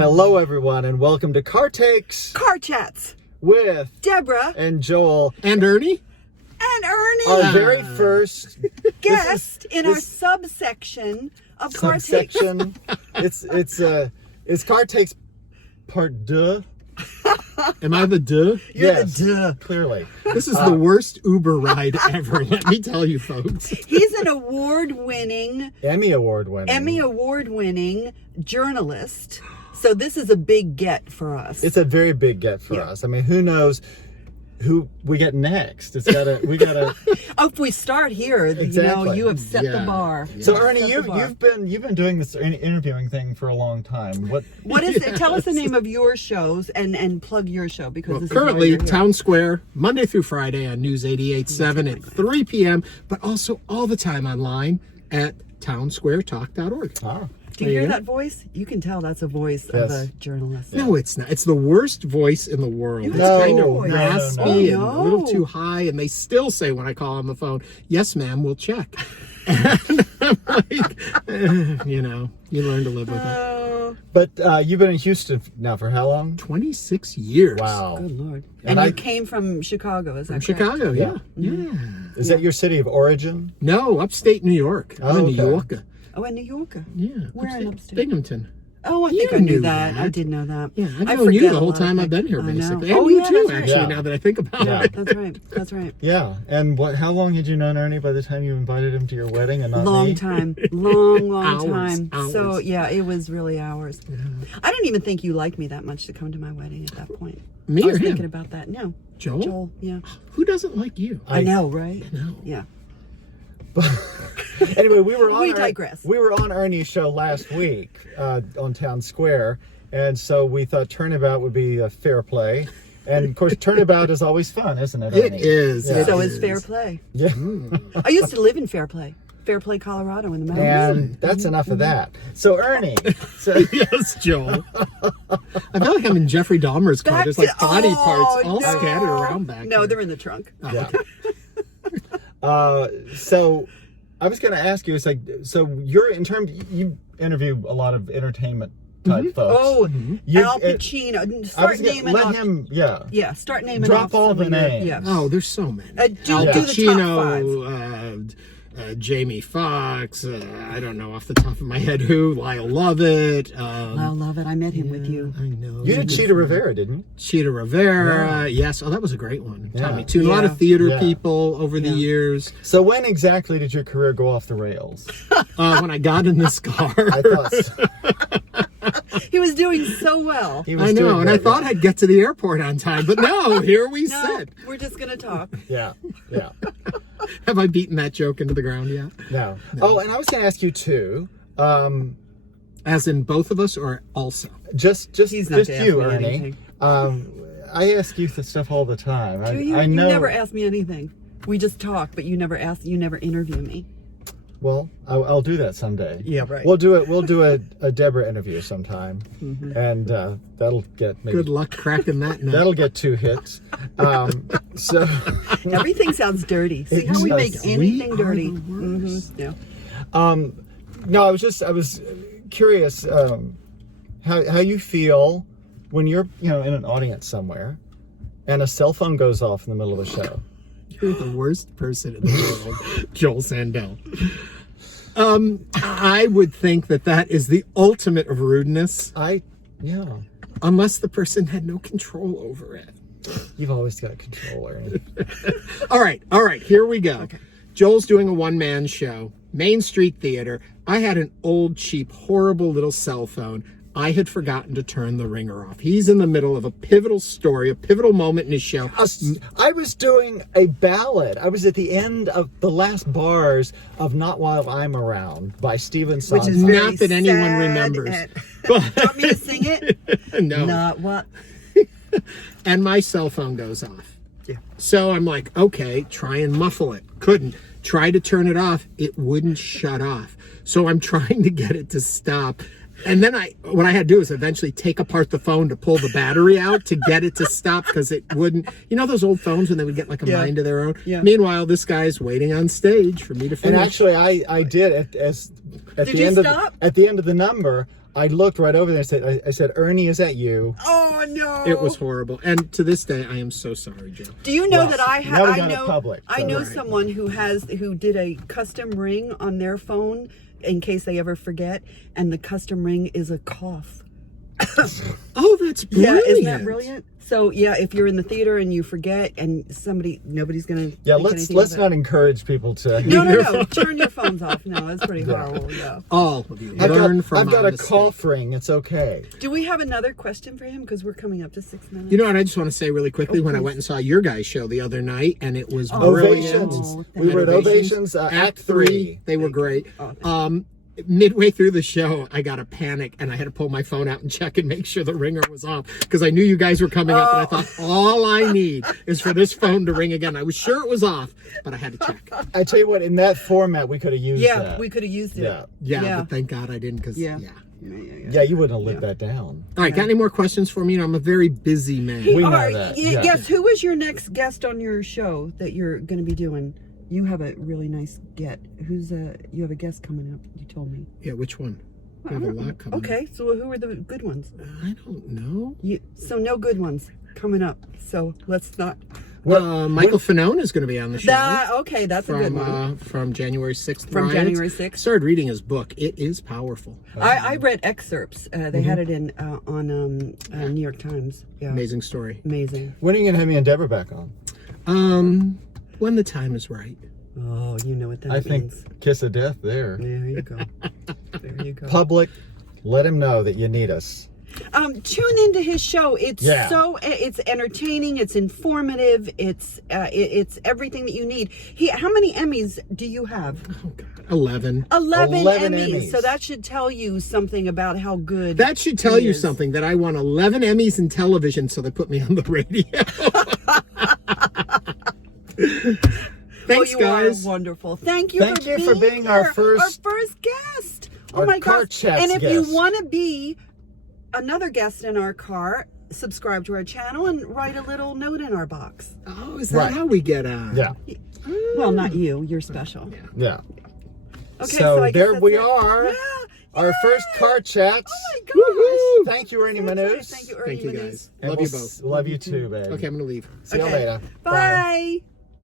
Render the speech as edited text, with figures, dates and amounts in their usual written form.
Hello, everyone, and welcome to Car Takes Car Chats with Deborah and Joel and Ernie. and Ernie, our very first guest in our subsection of Car Takes. subsection. It's Car Takes Part 2. Am I the duh? You're Yes, the duh. clearly. This is the worst Uber ride ever. Let me tell you, folks. He's an award-winning, Emmy Award winning journalist. So this is a big get for us. It's a very big get for us. I mean, who knows who we get next? We gotta. Oh, if we start here, Exactly. you have set the bar. So Ernie, you've been doing this interviewing thing for a long time. What is it? Tell us the name of your shows and plug your show because Well, this currently, is why you're here. Town Square, Monday through Friday on News 88.7 at 3 p.m., but also all the time online at townsquaretalk.org. Ah. Do you hear that voice? You can tell that's a voice of a journalist. No, it's not. It's the worst voice in the world. It's No, kind of no, raspy no. and a little too high, and they still say when I call on the phone, "Yes, ma'am, we'll check." And I'm like, you learn to live with it. But you've been in Houston now for how long? 26 years. Wow. Good Lord. And And I- you came from Chicago, is that From correct? Chicago, yeah. Is that your city of origin? No, upstate New York. I'm in New okay. York. Oh, in New Yorker. Yeah. Where in upstate? Binghamton. Oh, I You think I knew knew that. that. I did know that. Yeah, I've I known you forget the a whole lot of time I've things. been here, I know. basically. Oh, And you yeah, too, that's right. actually, Yeah. now that I think about Yeah. it. That's right. That's right. Yeah. And how long had you known Ernie by the time you invited him to your wedding and not Long me? time. Long Hours, time. So, hours. yeah, it was really hours. I didn't even think you liked me that much to come to my wedding at that point. Me I was or him? thinking about that. No. Joel? Joel, yeah. Who doesn't like you? I know, right? No. Yeah. Anyway, we digress. We were on Ernie's show last week on Town Square, and so we thought Turnabout would be a fair play. And of course, Turnabout is always fun, isn't it, Ernie? It is. Yeah. So is Fair Play. Yeah. I used to live in Fair Play, Colorado in the mountains. And that's enough of that. So Ernie, Yes, Joel. I feel like I'm in Jeffrey Dahmer's car. There's like body parts all scattered around back No, here. they're in the trunk. yeah. So I was going to ask you, you interview a lot of entertainment type folks. Oh, You- Al Pacino. I Start was gonna naming let off. him, yeah. Yeah, start naming Drop off all some the of your- names. Yeah. Oh, there's so many. Do Al the top Pacino, Jamie Foxx, I don't know off the top of my head who, Lyle Lovett. I love it. I met him with you. I know. You did Cheetah Rivera, didn't you? Cheetah Rivera, yes. Oh, that was a great one. Yeah. Tommy Tune. A lot Yeah. of theater Yeah. people over the years. So when exactly did your career go off the rails? When I got in this car. I thought so. He was doing so well. He was I know, doing and I great, thought I'd get to the airport on time, but no, here we No, sit. we're just going to talk. Yeah, yeah. Have I beaten that joke into the ground yet? No. Oh, and I was going to ask you too. As in both of us, or also? Just He's not to ask you, me Ernie. anything. I ask you the stuff all the time. Do you? I know. You never ask me anything. We just talk, but you never interview me. Well, I'll do that someday. Yeah, right. We'll do a Deborah interview sometime, and that'll get maybe. Good luck cracking that nut. That'll get 2 hits. So Everything sounds dirty. See It how we does. make anything We are dirty? the worst. Yeah. no, I was curious how you feel when you're in an audience somewhere, and a cell phone goes off in the middle of a show. You're the worst person in the world, Joel Sandell. I would think that is the ultimate of rudeness, Yeah. unless the person had no control over it. You've always got control, Ernie. All right, here we go. Okay. Joel's doing a one-man show, Main Street Theater. I had an old, cheap, horrible little cell phone. I had forgotten to turn the ringer off. He's in the middle of a pivotal story, a pivotal moment in his show. I was doing a ballad. I was at the end of the last bars of Not While I'm Around by Stephen Sondheim. Which is Not that anyone sad remembers. Want me to sing it? No. Not what? And my cell phone goes off. Yeah. So I'm like, okay, try and muffle it. Couldn't. Try to turn it off. It wouldn't shut off. So I'm trying to get it to stop. And then what I had to do is eventually take apart the phone to pull the battery out to get it to stop, because it wouldn't. You know those old phones when they would get like a mind of their own? Yeah. Meanwhile, this guy's waiting on stage for me to finish. And actually, I did at Did the you end stop? at the end of the number. I looked right over there and I said, Ernie, is that you? Oh no! It was horrible, and to this day, I am so sorry, Joe. Do you know Well, that now we got it public, I so- know Right. someone who did a custom ring on their phone in case they ever forget, and the custom ring is a cough. Oh, that's brilliant! Yeah, isn't that brilliant? So yeah, if you're in the theater and you forget, and nobody's gonna Yeah, think let's anything let's of it. not encourage people to. No. Turn your phones off. No, that's pretty horrible. Yeah. All of you I've learn got, from I've my got a mistake. cough ring. It's okay. Do we have another question for him? Because we're coming up to 6 minutes. You know what? I just want to say really quickly when I went and saw your guys' show the other night, and it was brilliant. Ovations. thank We were at you. Ovations, Act 3. They were great. Oh, Midway through the show, I got a panic, and I had to pull my phone out and check and make sure the ringer was off because I knew you guys were coming up, and I thought all I need is for this phone to ring again. I was sure it was off, but I had to check. I tell you what, in that format, we could have used Yeah, that. we could have used it. Yeah. Yeah, but thank God I didn't because Yeah. yeah. Yeah, you wouldn't have lived that down. All right, got any more questions for me? I'm a very busy man. We know All right, that, yeah. Yes, who is your next guest on your show that you're going to be doing? You have a really nice get. You have a guest coming up, you told me. Yeah, which one? I have a lot coming. Okay, so who are the good ones? I don't know. So no good ones coming up. So let's not. Michael Fanone is going to be on the show. Okay, that's a good one. From January 6th. From riots. January 6th. Started reading his book. It is powerful. I read excerpts. They had it in on New York Times. Yeah, Amazing story. amazing. When are you going to have me and Deborah back on? When the time is right. Oh, you know what that I means. think kiss of death there. There you go. There you go. Public, let him know that you need us. Tune into his show. It's Yeah. it's entertaining. It's informative. It's everything that you need. How many Emmys do you have? Oh, God. 11. 11 11 Emmys. Emmys. So that should tell you something about how good. That should tell he you is. something that I won 11 Emmys in television, so they put me on the radio. Thanks, you guys. are wonderful. Thank you. Thank you for being our here. first- our first guest. our Oh my Car gosh! Chats And if guest. you want to be another guest in our car, subscribe to our channel and write a little note in our box. Oh, is that Right. how we get on? Yeah, Well, not you. You're special. yeah. Okay, So I guess there that's we it. are. Yeah. Our first Car Chats. Oh my gosh. Thank you, Ernie Manouse. Thank you, Ernie Thank you, Manouse. guys. And Love we'll you both. Love you too, babe. Okay, I'm going to leave. See you Okay. later. Bye.